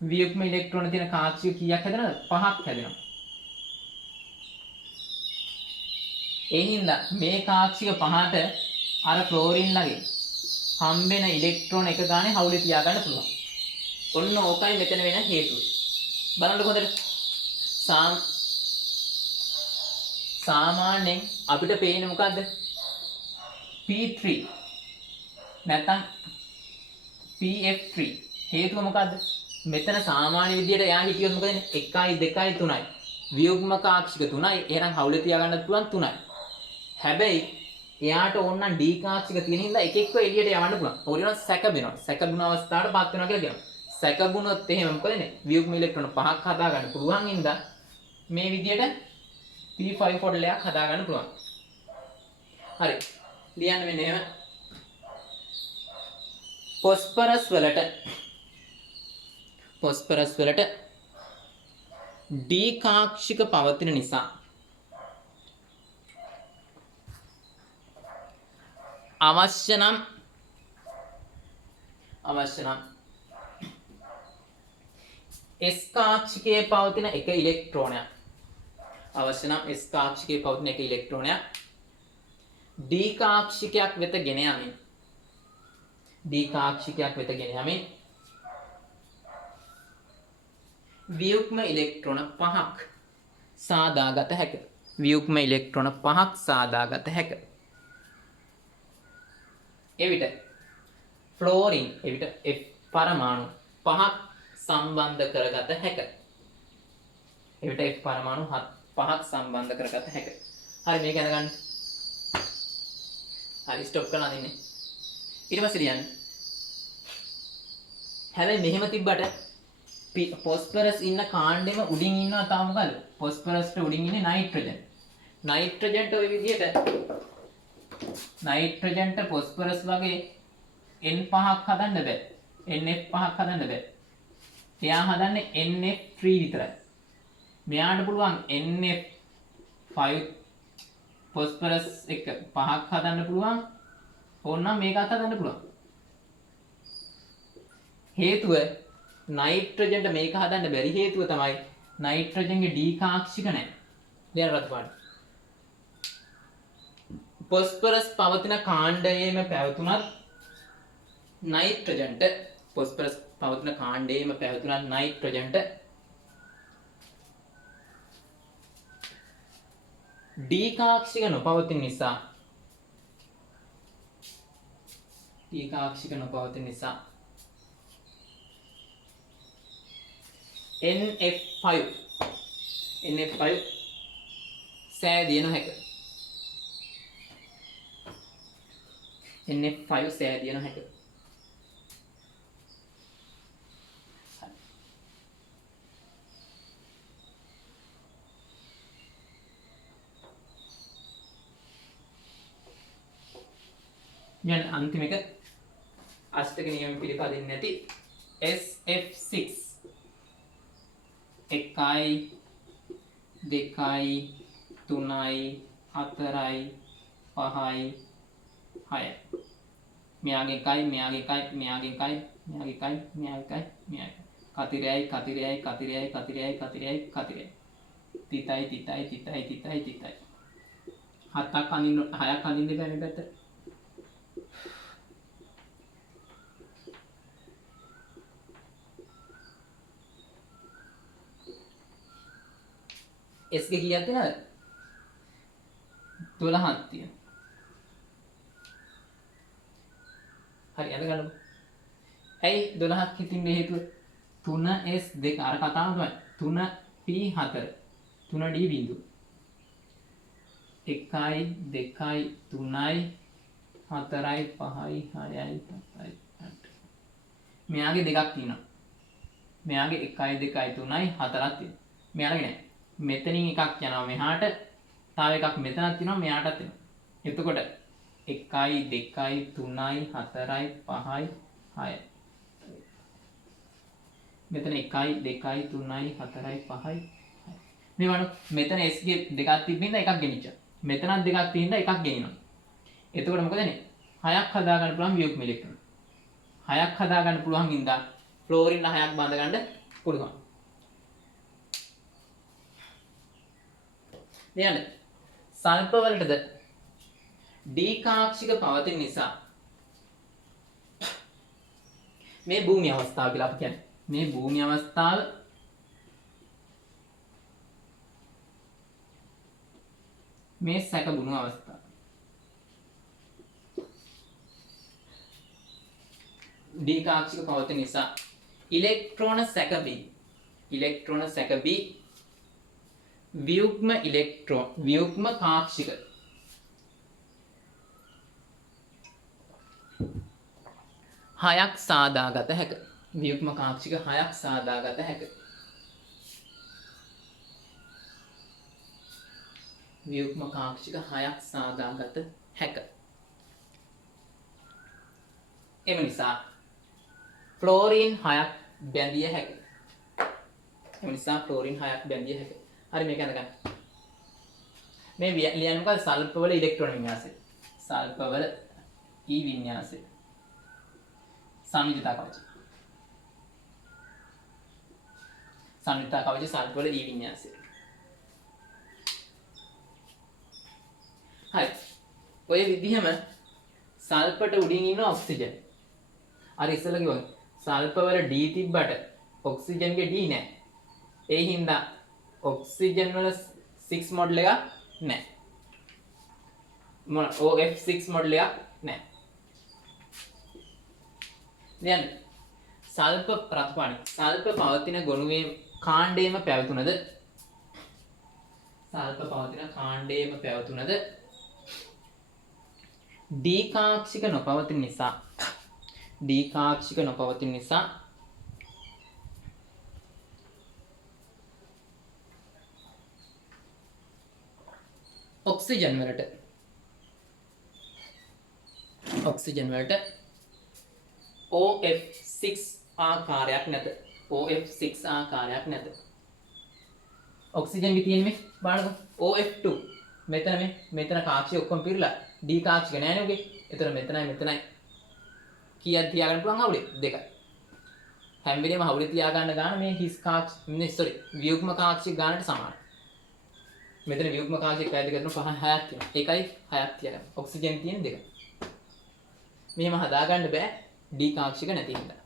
වියුක්ම ඉලෙක්ට්‍රෝන තියෙන කාක්ෂික කීයක් හැදෙනවද? 5ක් හැදෙනවා. ඒ හින්දා මේ කාක්ෂික 5ට අර ෆ්ලෝරින් ලගේ හම්බෙන ඉලෙක්ට්‍රෝන එක ගානේ හවුලේ තියාගන්න පුළුවන්. ඔන්න ඕකයි මෙතන වෙන හේතුව. බලන්නකො හොඳට. සාමාන්‍යයෙන් අපිට පේන්නේ මොකද්ද? P3 නැත්නම් PF3. හේතුව මොකද්ද? මෙතන සාමාන්‍ය විදියට එයා හිටියොත් මොකද වෙන්නේ? 1යි 2යි 3යි. වියුග්ම කාක්ෂික 3යි. එහෙනම් හවුලේ තියාගන්නත් පුළුවන් 3යි. හැබැයි එයාට ඕනනම් D කාක්ෂික තියෙන හින්දා එක එක්ක එළියට යවන්න පුළුවන්. ඕරියන සැක වෙනවා. සැක ගුණ අවස්ථාවට පත් වෙනවා කියලා කියනවා. සැක ගුණොත් එහෙම මොකද වෙන්නේ? වියුග්ම ඉලෙක්ට්‍රෝන 5ක් හදා ගන්න පුළුවන් හින්දා මේ විදියට P5 ෆොඩලයක් හදා ගන්න පුළුවන්. හරි. ලියන්න මෙන්න එහෙම. phosphorus වලට D කාක්ෂික පවතින නිසා අවශ්‍ය නම් S කාක්ෂිකයේ පවතින එක ඉලෙක්ට්‍රෝනයක් D කාක්ෂිකයක් වෙත ගෙන යමින් වියුක්ම ඉලෙක්ට්‍රෝන 5ක් සාදාගත හැක. එවිට ෆ්ලෝරින් F පරමාණු 5ක් සම්බන්ධ කරගත හැක. එවිට F පරමාණු 5ක් සම්බන්ධ කරගත හැකියි. හරි මේක දැනගන්න. හරි ස්ටොප් කරලා අදින්නේ. ඊට පස්සේ ලියන්න. හැබැයි මෙහෙම තිබ්බට ෆොස්ෆරස් ඉන්න කාණ්ඩෙම උඩින් ඉන්නවා තාම මොකද? ෆොස්ෆරස්ට උඩින් ඉන්නේ නයිට්‍රජන්. නයිට්‍රජන්ට ওই විදිහට නයිට්‍රජන්ට ෆොස්ෆරස් වගේ N5ක් හදන්න බෑ. NF5ක් හදන්න බෑ. එයා හදන්නේ NF3 විතරයි. මෙයාට පුළුවන් NF5 ෆොස්ෆරස් එක 5ක් හදන්න පුළුවන්. ඕනනම් මේකත් හදන්න පුළුවන්. හේතුව නයිට්‍රජන්ට මේක හදන්න බැරි හේතුව තමයි නයිට්‍රජන්ගේ D කාක්ෂික නැහැ. ලියන්න රත් පාඩ. ෆොස්ෆරස් පවතින කාණ්ඩයේම පැවතුනත් නයිට්‍රජන්ට ෆොස්ෆරස් පවතින කාණ්ඩයේම පැවතුනත් නයිට්‍රජන්ට D කාක්ෂික නොපවතින නිසා D කාක්ෂික නොපවතින නිසා NF5 සෑදිය නොහැක. NF5 සෑදිය නොහැක. යන අන්තිම එක අෂ්ටක නියම පිළිපදින්නේ නැති SF6 එකයි දෙකයි තුනයි හතරයි පහයි හයයි මෙයාගේ එකයි මෙයාගේ එකයි මෙයාගේ එකයි මෙයාගේ එකයි මෙයාගේ එකයි මෙයාගේ කතිරයයි කතිරයයි කතිරයයි කතිරයයි කතිරයයි කතිරයයි තිතයි තිතයි තිතයි තිතයි තිතයි හතක් අඳින්න හයක් අඳින්න බෑ මේ පැත්තට S ගේ කීයක් තියෙනවද 12ක් තියෙනවා හරි අද ගන්නකො ඇයි 12ක් හිතින් මේ හේතුව 3S2 අර කතාව තමයි 3P4 3D බිඳුව 1යි 2යි 3යි 4යි 5යි 6යි 7යි 8යි මෙයාගේ දෙකක් තියෙනවා මෙයාගේ 1යි 2යි 3යි 4ක් තියෙනවා මෙයාලගේ නෑ මෙතනින් එකක් යනවා මෙහාට තව එකක් මෙතනක් තියෙනවා මෙයාටත් එනවා එතකොට 1යි 2යි 3යි 4යි 5යි 6යි මෙතන 1යි 2යි 3යි 4යි 5යි 6යි මේ වань මෙතන S ගේ දෙකක් තිබ්බින්ද එකක් ගෙනිච්චා මෙතනත් දෙකක් තියෙනවා එකක් ගෙනිනවා එතකොට මොකද වෙන්නේ 6ක් හදා ගන්න පුළුවන් වියුක්ම ඉලෙක්ට්‍රෝන 6ක් හදා ගන්න පුළුවන් හින්දා ෆ්ලෝරින් 6ක් බඳ ගන්න පුළුවන් දැන් සල්ප වලටද D කාක්ෂික පවතින නිසා මේ භූමි අවස්ථාව කියලා අපි කියන්නේ මේ භූමි අවස්ථාව මේ සැකබුණු අවස්ථාව D කාක්ෂික පවතින නිසා ඉලෙක්ට්‍රෝන සැක B වියුග්ම කාක්ෂික හයක් සාදාගත හැක වියුග්ම කාක්ෂික හයක් සාදාගත හැක වියුග්ම කාක්ෂික හයක් සාදාගත හැක එම නිසා ෆ්ලෝරින් 6ක් බැඳිය හැක එම නිසා ෆ්ලෝරින් 6ක් බැඳිය හැක හරි මේක අඳගන්න මේ ලියන්නේ මොකද සල්පවල ඉලෙක්ට්‍රෝන වින්‍යාසය සල්පවල E වින්‍යාසය සංයුතිතා කවච සල්පවල E වින්‍යාසය හරි ඔය විදිහම සල්පට උඩින් ඉන්න ඔක්සිජන් අර ඉස්සෙල්ලා කිව්වා සල්පවල D තිබ්බට ඔක්සිජන්ගේ D නැහැ ඒ හින්දා ඔක්සිජන් වල 6 මොඩල් එකක් නැහැ. OF6 මොඩල් එකක් නැහැ. දැන් සල්ප ප්‍රතිපාණි සල්ප පවතින ගොනුවේ කාණ්ඩයේම පැවතුනද සල්ප පවතින කාණ්ඩයේම පැවතුනද දීකාක්ෂික නොපවතින නිසා ඔක්සිජන් වලට OF6 ආකාරයක් නැත. ඔක්සිජන් තියෙන්නේ බලන්නකො OF2. මෙතන කාක්ෂි ඔක්කොම පිරලා D කාක්ෂික නෑනේ ඔගේ. ඒතර මෙතනයි කීයක් තියාගන්න පුළුවන් හවුලේ? 2යි. හැම වෙලේම හවුලේ තියාගන්න ගාන මේ හිස් කාක්ෂි ව්‍යුග්ම කාක්ෂික ගානට සමානයි. මෙතන ව්‍යුග්ම කාක්ෂික පැය දෙක තුන පහ 6ක් තියෙනවා. ඒකයි 6ක් තියාගන්න. ඔක්සිජන් තියෙන 2යි. මෙහෙම හදාගන්න බෑ D කාක්ෂික නැති හින්දා.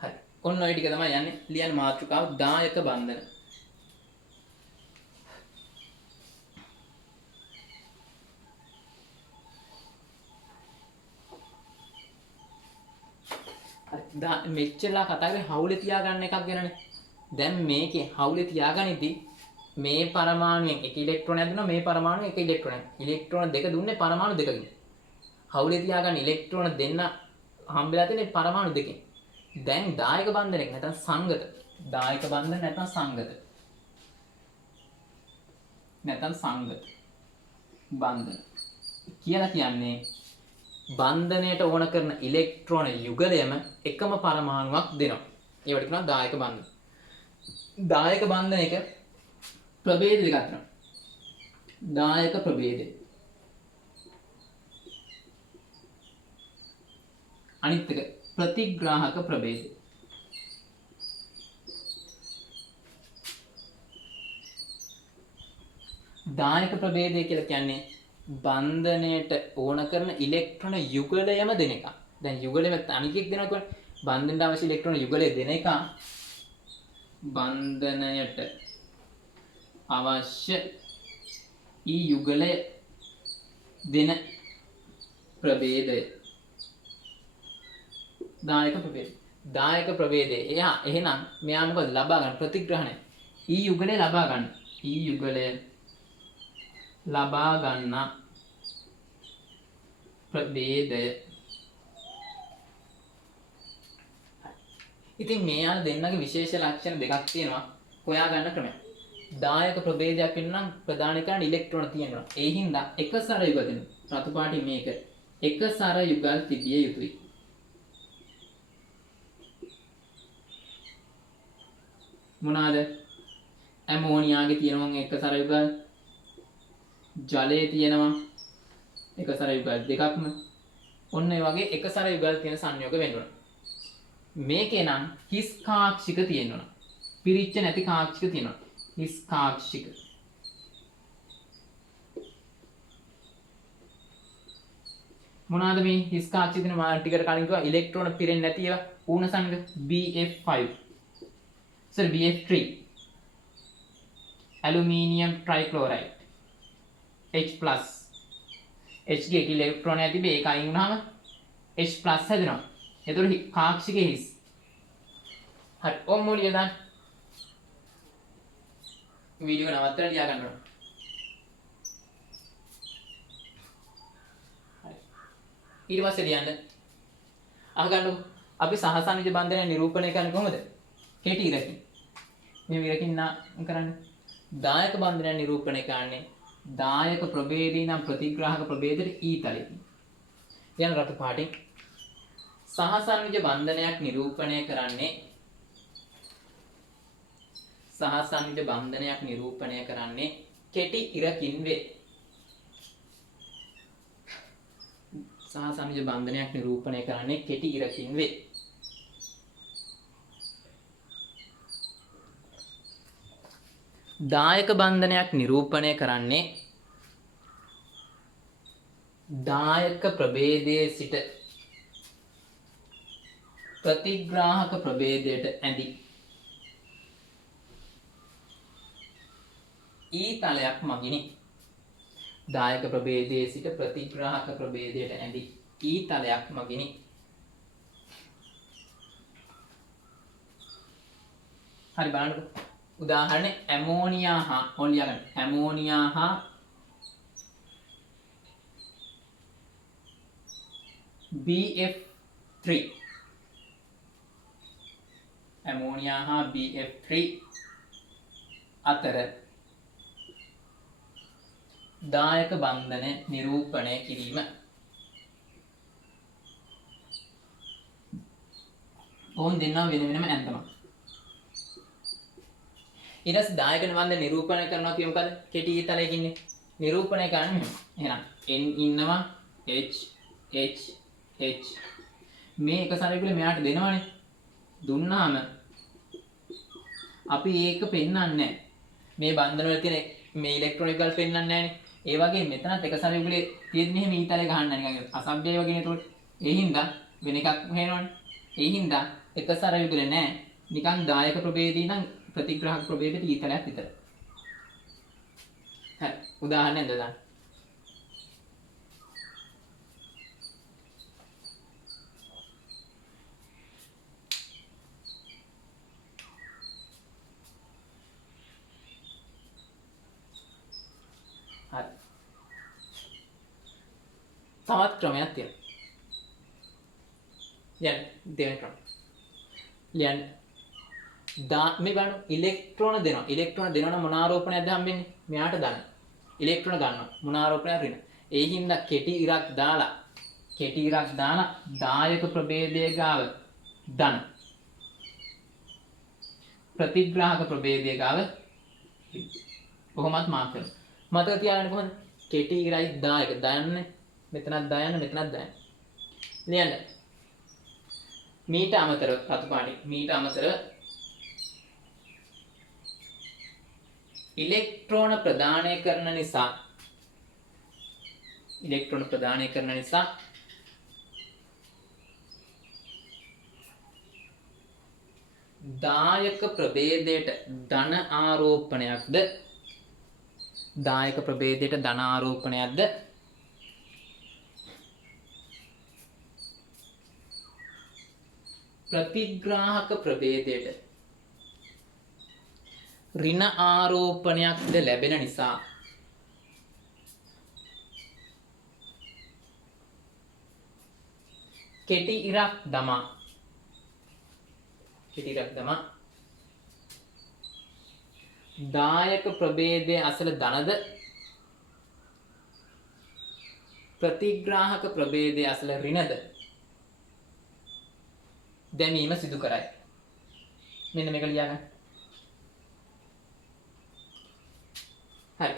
හරි. ඔන්න ඔය ටික තමයි යන්නේ. ලියන්න මාතෘකාව දායක බන්ධන. මෙච්චරලා කතා කරේ හවුලේ තියාගන්න එකක් ගැනනේ. දැන් මේකේ හවුලේ තියාගනිද්දි මේ පරමාණුවෙන් එක ඉලෙක්ට්‍රෝනයක් දුන්නා මේ පරමාණුවෙන් එක ඉලෙක්ට්‍රෝනයක්. ඉලෙක්ට්‍රෝන දෙක දුන්නේ පරමාණු දෙකකින්. හවුලේ තියාගන්න ඉලෙක්ට්‍රෝන දෙන්න හම්බෙලා තියෙන්නේ පරමාණු දෙකෙන්. දැන් දායක බන්ධනයක් නැත්නම් සංගත. දායක බන්ධන නැත්නම් සංගත බන්ධන කියලා කියන්නේ බන්ධනයට ඕන කරන ඉලෙක්ට්‍රෝන යුගලයම එකම පරමාණුවක් දෙනවා. ඒවට කියනවා දායක බන්ධන. දායක බන්ධනයක ප්‍රභේද දෙකක් තියෙනවා. දායක ප්‍රභේදය. අනිත් එක ප්‍රතිග්‍රාහක ප්‍රභේදය. දායක ප්‍රභේදය කියලා කියන්නේ බන්ධනයට ඕන කරන ඉලෙක්ට්‍රෝන යුගලයම දෙන එක. දැන් යුගලෙම අනිකෙක් දෙනවා කියන්නේ බන්ධනට අවශ්‍ය ඉලෙක්ට්‍රෝන යුගලය දෙන එක. බන්ධනයට අවශ්‍ය යුගලය දෙන ප්‍රභේදය දායක ප්‍රභේදය. එහෙනම් මෙයා මොකද ලබා ගන්න ප්‍රතිග්‍රහණය. යුගලය ලබා ගන්න. යුගලය ලබා ගන්න ප්‍රභේදය. ඉතින් මෙයාලා දෙන්නගේ විශේෂ ලක්ෂණ දෙකක් තියෙනවා හොයා ගන්න ක්‍රමය. දායක ප්‍රභේදයක් වෙනනම් ප්‍රධාන කරන ඉලෙක්ට්‍රෝන තියෙනවා. ඒ හින්දා එක සර යුගල් දෙනවා. රතු පාටි මේක එක සර යුගල් තිබිය යුතුයි. මොනවාද? ඇමෝනියාගේ තියෙනවා එක සර යුගල්. ජලයේ තියෙනවා එක සර යුගල් දෙකක්ම. ඔන්න ඒ වගේ එක සර යුගල් තියෙන සංයෝග වෙන්න ඕන. මේකේ නම් හිස් කාක්ෂික තියෙනවා. පිරිච්ච නැති කාක්ෂික තියෙනවා. හිස් කාක්ෂික. මොනවාද මේ හිස් කාක්ෂික තියෙන මාන ටිකට කලින් කිව්වා ඉලෙක්ට්‍රෝන පිරෙන්නේ නැති ඒවා ඌණ සංග BF5. BF3. Aluminium trichloride. H+. H ගේ ඉලෙක්ට්‍රෝනය තිබේ ඒක අයින් වුණාම H+ හැදෙනවා. එතකොට කාක්ෂිකේ හිස්. හරි ඔම් මොලිය දාන්න. වීඩියෝ නවත්තලා ලියා ගන්න ඕන. හරි. ඊට පස්සේ ලියන්න. අහගන්නකො අපි සහසන්විත බන්ධනය නිරූපණය කරන්නේ කොහොමද? කෙටි ඉරකින්. මේ ඉරකින් කරන්නේ. දායක බන්ධනය නිරූපණය කරන්නේ දායක ප්‍රභේදී නම් ප්‍රතිග්‍රාහක ප්‍රභේදයට තලෙකින්. යන රතු පාටින් සහසන්විත බන්ධනයක් නිරූපණය කරන්නේ කෙටි ඉරකින් වේ. සහසන්විත බන්ධනයක් නිරූපණය කරන්නේ කෙටි ඉරකින් වේ. දායක බන්ධනයක් නිරූපණය කරන්නේ දායක ප්‍රභේදයේ සිට ප්‍රතිග්‍රාහක ප්‍රභේදයට ඇඳි තලයක් මගිනි. දායක ප්‍රභේදයේ සිට ප්‍රතිග්‍රාහක ප්‍රභේදයට ඇඳි තලයක් මගිනි. හරි බලන්නකො. උදාහරණ ඇමෝනියා හා ඔලියා ගන්න. ඇමෝනියා හා BF3 ඇමෝනියා හා BF3 අතර දායක බන්ධන නිරූපණය කිරීම. ඕන් දෙන්නා වෙන වෙනම ඇන්තම. ඊට පස්සේ දායක බන්ධන නිරූපණය කරනවා කිය මොකද? කෙටි ඊතලයක ඉන්නේ. නිරූපණය කරන්නේ එහෙනම් N ඉන්නවා H H H මේ එක සරයකුල මෙයාට දෙනවනේ. දුන්නාම අපි ඒක පෙන්වන්නේ නැහැ. මේ බන්ධන වල තියෙන මේ ඉලෙක්ට්‍රෝනික වල පෙන්වන්නේ නැහැනේ. ඒ වගේ මෙතනත් එක සරයකුලේ තියෙන්නේ එහෙම ඊතලේ ගහන්න නිකන් අසභ්‍යය වගේ නේද? ඒ හින්දා වෙන එකක් හේනවනේ. ඒ හින්දා එක සරයකුලේ නැහැ. නිකන් දායක ප්‍රභේදී නම් ප්‍රතිග්‍රාහක ප්‍රභේදයට ඊතලයක් විතර. හරි. උදාහරණයක් දෙන්න. හරි. තවත් ක්‍රමයක් තියෙනවා. යන්න දෙවෙනි ක්‍රම. යන්න මේ බලන්න ඉලෙක්ට්‍රෝන දෙනවා. ඉලෙක්ට්‍රෝන දෙනවා මොන ආරෝපණයක්ද හම්බෙන්නේ? මෙයාට දාන්න. ඉලෙක්ට්‍රෝන ගන්නවා. මොන ආරෝපණයක් ඍණ. ඒ හින්දා කෙටි ඉරක් දාලා දායක ප්‍රභේදයේ ගාව ධන. ප්‍රතිග්‍රාහක ප්‍රභේදයේ ගාව කොහොමත් මාක් කරනවා. මතක තියාගන්න කොහොමද? කෙටි ඉරයි දායක දායන්නේ මෙතනක් දායන්න මෙතනක් දායන්න. ලියන්න. මීට අමතරව රතු පාටි මීට අමතරව ඉලෙක්ට්‍රෝන ප්‍රදානය කරන නිසා දායක ප්‍රභේදයට ධන ආරෝපණයක්ද ප්‍රතිග්‍රාහක ප්‍රභේදයට ඍණ ආරෝපණයක්ද ලැබෙන නිසා කෙටි ඉරක් දමා දායක ප්‍රභේදයේ අසල ධනද ප්‍රතිග්‍රාහක ප්‍රභේදයේ අසල ඍණද දැමීම සිදු කරයි. මෙන්න මේක ලියගන්න. හරි.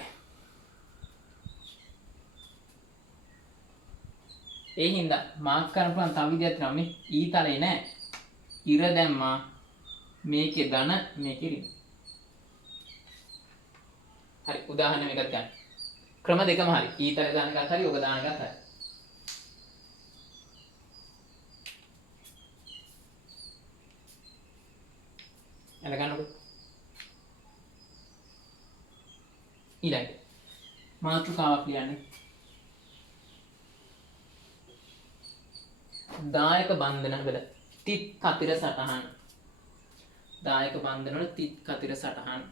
ඒ හින්දා මාක් කරන්න පුළුවන් තව විදියක් තියෙනවා මේ ඊතලේ නෑ. ඉර දැම්මා මේකේ ධන මේකේ ඍණ. හරි උදාහරණ මේකත් ගන්න. ක්‍රම දෙකම හරි. ඊතලේ දාන එකත් හරි ඔක දාන එකත් හරි. එලගන්නකො. ඊළඟ මාතෘකාවක් ලියන්නේ. දායක බන්ධන වල තිත් කතිර සටහන්.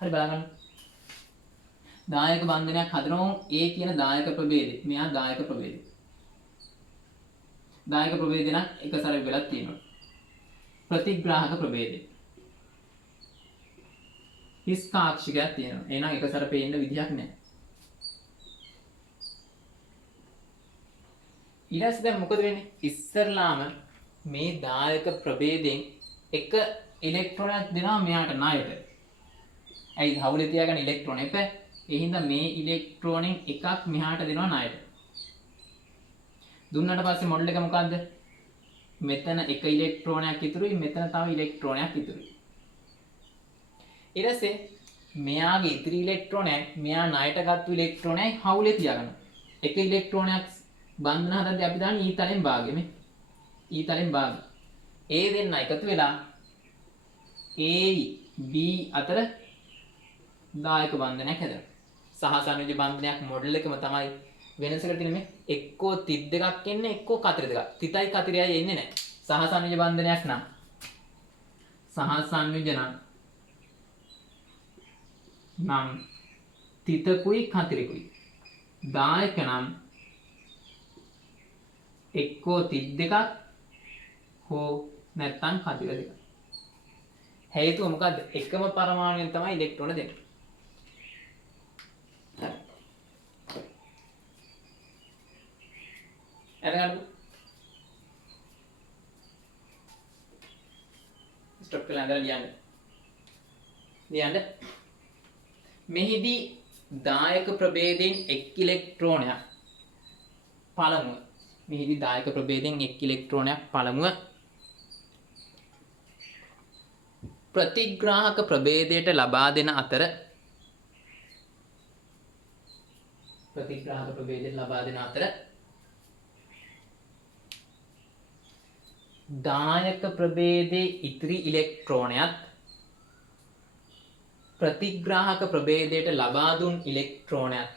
හරි බලන්න. දායක බන්ධනයක් හදනවා A කියන දායක ප්‍රභේදය. මෙයා දායක ප්‍රභේදය. දායක ප්‍රභේදය නම් එක සැරේ වෙලක් තියෙනවා. ප්‍රතිග්‍රාහක ප්‍රභේදය. හිස් කාක්ෂිකයක් තියෙනවා. එහෙනම් එක සැර පේන්න විදියක් නැහැ. ඊට දැන් මොකද වෙන්නේ? ඉස්සරලාම මේ දායක ප්‍රභේදයෙන් එක ඉලෙක්ට්‍රෝනයක් දෙනවා මෙයාට ණයට. ඇයි හවුලේ තියාගෙන ඉලෙක්ට්‍රෝන එපා. ඒ හින්දා මේ ඉලෙක්ට්‍රෝනෙන් එකක් මෙහාට දෙනවා ණයට. දුන්නාට පස්සේ මොඩල් එක මොකද්ද? මෙතන එක ඉලෙක්ට්‍රෝනයක් ඉතුරුයි මෙතන තව ඉලෙක්ට්‍රෝනයක් ඉතුරුයි. ඊට පස්සේ මෙයාගේ ඉතිරි ඉලෙක්ට්‍රෝනයක් මෙයා ණයට ගත්තු ඉලෙක්ට්‍රෝනයයි හවුලේ තියාගන්න. එක ඉලෙක්ට්‍රෝනයක් බන්ධන හදද්දී අපි දාන්නේ ඊතලෙන් භාගෙ මේ. ඊතලෙන් භාගෙ. A දෙන්න එකතු වෙලා A B අතර දායක බන්ධනයක් හැදෙනවා. සහසංයෝජ බන්ධනයක් මොඩල් එකම තමයි වෙනසකට තියෙන මේ එක්කෝ තිත් දෙකක් එන්නේ එක්කෝ කතර දෙකක්. තිතයි කතරයයි එන්නේ නැහැ. සහසංයෝජ බන්ධනයක් නම් සහ සංයෝජන නම් තිතකුයි කතිරකුයි. දායක නම් එක්කෝ තිත් දෙකක් හෝ නැත්නම් කතිර දෙකක්. හේතුව මොකද්ද? එකම පරමාණුවෙන් තමයි ඉලෙක්ට්‍රෝන දෙන්නේ. අරගන්න. ස්ටොප් කරලා ඉඳලා ලියන්න. මෙහිදී දායක ප්‍රභේදයෙන් එක් ඉලෙක්ට්‍රෝනයක් පළමුව. මෙහිදී දායක ප්‍රභේදයෙන් එක් ඉලෙක්ට්‍රෝනයක් පළමුව ප්‍රතිග්‍රාහක ප්‍රභේදයට ලබා දෙන අතර දායක ප්‍රභේදයේ ඉතිරි ඉලෙක්ට්‍රෝනයත් ප්‍රතිග්‍රාහක ප්‍රභේදයට ලබා දුන් ඉලෙක්ට්‍රෝනයත්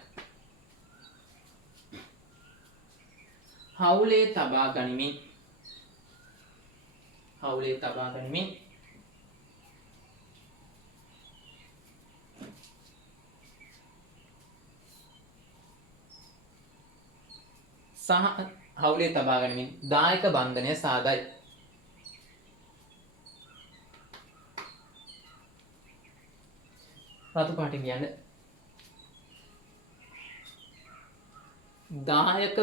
හවුලේ තබා ගනිමින් දායක බන්ධනය සාදයි. රතු පාටින් කියන්න. දායක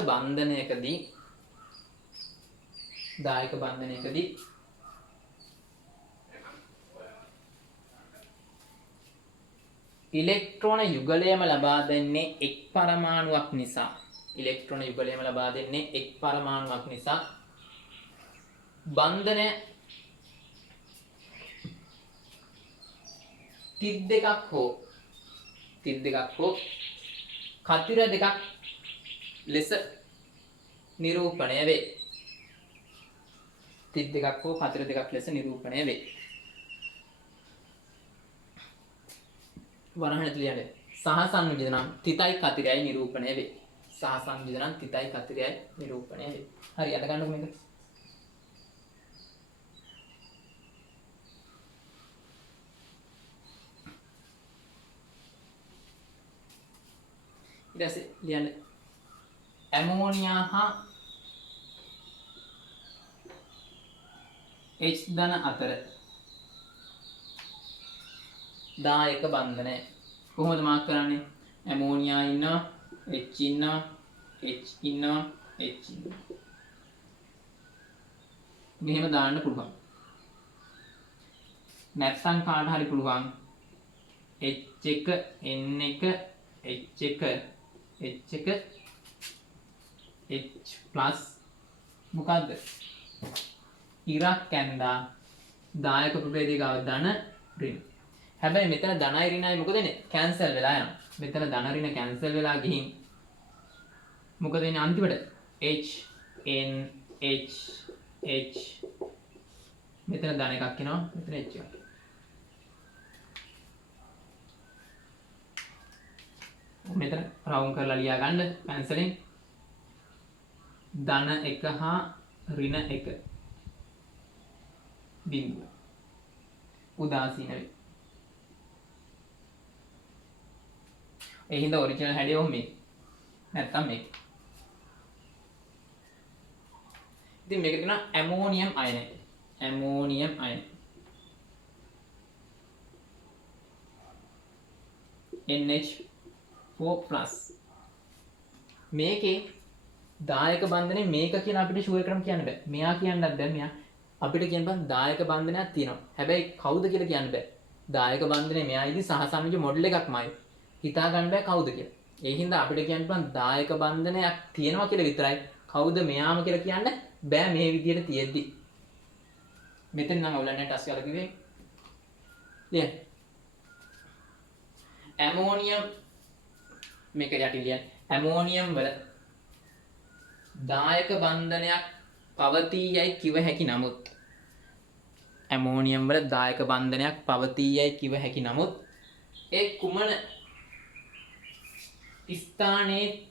බන්ධනයකදී ඉලෙක්ට්‍රෝන යුගලයම ලබා දෙන්නේ එක් පරමාණුවක් නිසා බන්ධනය තිත් දෙකක් හෝ කතිර දෙකක් ලෙස නිරූපණය වේ. වරහණ ලියන්න. සහ සංයෝජන නම් තිතයි කතිරයයි නිරූපණය වේ. හරි අද ගන්නකො මේක. ඊට පස්සේ ලියන්න. ඇමෝනියා හා H ධන අතර දායක බන්ධනය කොහොමද මාක් කරන්නේ? ඇමෝනියා ඉන්නවා, H ඉන්නවා, මෙහෙම දාන්න පුළුවන්. නැත්නම් කාට හරි පුළුවන් H1 N1 H1 H+ මොකද්ද? ඉරක් කැන්දා දායක ප්‍රභේදයේ ගාව ධන ඍණ. හැබැයි මෙතන ධනයි ඍණයි මොකද වෙන්නේ? කැන්සල් වෙලා යනවා. මෙතන ධන ඍණ කැන්සල් වෙලා ගිහින් මොකද වෙන්නේ අන්තිමට? H N H මෙතන ධන එකක් එනවා, මෙතන H එකක්. මෙතන රවුන්ඩ් කරලා ලියා ගන්න පැන්සලෙන් ධන 1 හා ඍණ 1 බිංදුව උදාසීන වේ. ඒ හින්දා ඔරිජිනල් හැඩය ඔහොම නැත්තම් මේක. ඉතින් මේක කියනවා ඇමෝනියම් අයනය. NH4+ මේකේ දායක බන්ධනේ මේක කියලා අපිට ෂුවර් කරම කියන්න බෑ. මෙයා කියන්නත් බෑ. මෙයා අපිට කියන්න බෑ දායක බන්ධනයක් තියෙනවා. හැබැයි කවුද කියලා කියන්න බෑ. දායක බන්ධනේ මෙයා ඉදි සහ සමජ මොඩල් එකක්මයි. හිතා ගන්න බෑ කවුද කියලා. ඒ හින්දා අපිට කියන්න පුළුවන් දායක බන්ධනයක් තියෙනවා කියලා විතරයි. කවුද මෙයාම කියලා කියන්න බෑ මේ විදියට තියෙද්දි. මෙතන නම් ඔයගොල්ලන්ට ටස් කරලා කිව්වේ. ලියන්න. ඇමෝනියම් මේක යටින් ලියන්න. ඇමෝනියම් වල දායක බන්ධනයක් පවතී යයි කිව හැකි නමුත් ඇමෝනියම් වල දායක බන්ධනයක් පවතී යයි කිව හැකි නමුත් ඒ කුමන ස්ථානයේ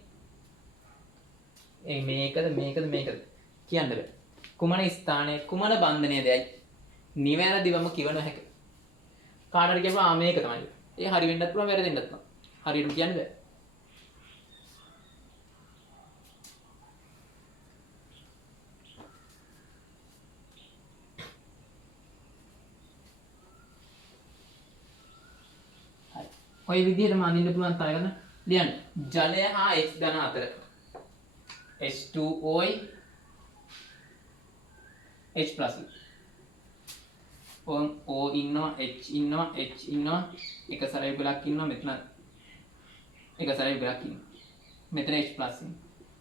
මේකද කියන්න බෑ. කුමන ස්ථානයේ කුමන බන්ධනයේදයි නිවැරදිවම කිව නොහැක. කාට හරි කියපුවා මේක තමයි. ඒ හරි වෙන්නත් පුළුවන් වැරදෙන්නත් පුළුවන්. හරියටම කියන්න බෑ. ඔය විදිහටම අඳින්න පුළුවන් තව ගන්න ලියන්න. ජලය හා H ධන අතර H2Oයි H+ O ඉන්නවා H ඉන්නවා H ඉන්නවා එක සැරේ යුගලක් ඉන්නවා මෙතන එක සැරේ යුගලක් ඉන්නවා මෙතන H+ ඉන්නවා.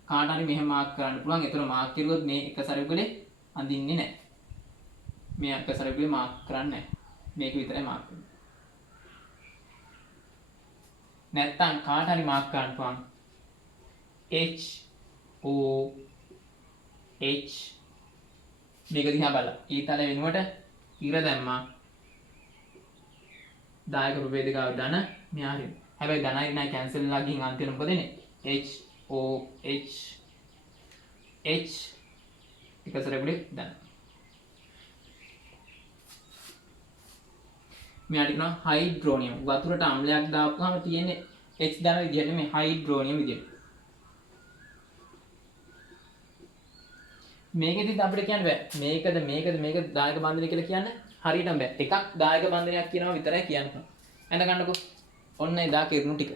කාට හරි මෙහෙම මාක් කරන්න පුළුවන්. ඒතර මාක් කරුවොත් මේ එක සැරේ යුගලේ අඳින්නේ නැහැ. මේ එක සැරේ යුගලේ මාක් කරන්නේ නැහැ. මේක විතරයි මාක් කරන්නේ. නැත්තම් කාට හරි මාක් කරන්න පුළුවන් H O H මේක දිහා බලලා ඊතල වෙනුවට ඉර දැම්මා දායක ප්‍රභේදිකාව ධන මෙහා හරියට. හැබැයි ධනයි නයි කැන්සල් වෙලා ගිහින් අන්තිමට මොකද වෙන්නේ? H O H H එකසර ගුලේ ධන. මෙයාට කියනවා හයිඩ්‍රෝනියම්. වතුරට අම්ලයක් දාපුවාම තියෙන්නේ H ධන විදියට නෙමෙයි හයිඩ්‍රෝනියම් විදියට. මේකෙදිත් අපිට කියන්න බෑ මේකද දායක බන්ධනය කියලා කියන්න හරියටම බෑ. එකක් දායක බන්ධනයක් කියනවා විතරයි කියන්න පුළුවන්. එඳ ගන්නකො. ඔන්න එදා කිරුණු ටික.